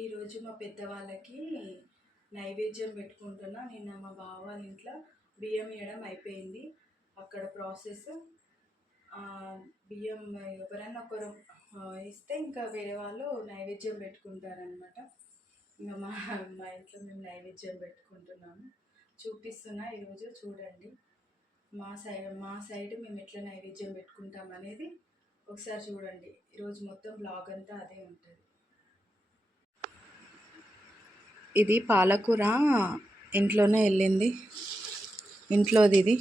ఈరోజు మా పెద్దవాళ్ళకి నైవేద్యం పెట్టుకుంటున్నా. నిన్న మా బావ వాళ్ళ ఇంట్లో బియ్యం వేయడం అయిపోయింది. అక్కడ ప్రాసెస్ బియ్యం ఎవరైనా ఒకరు ఇస్తే ఇంకా వేరే వాళ్ళు నైవేద్యం పెట్టుకుంటారనమాట. ఇంకా మా ఇంట్లో మేము నైవేద్యం పెట్టుకుంటున్నాము. చూపిస్తున్నా ఈరోజు చూడండి. మా సైడ్ మేము ఎట్లా నైవేద్యం పెట్టుకుంటాం అనేది ఒకసారి చూడండి. ఈరోజు మొత్తం బ్లాగ్ అంతా అదే ఉంటుంది. ఇది పాలకూర ఇంట్లోనే వెళ్ళింది, ఇంట్లోది ఇది.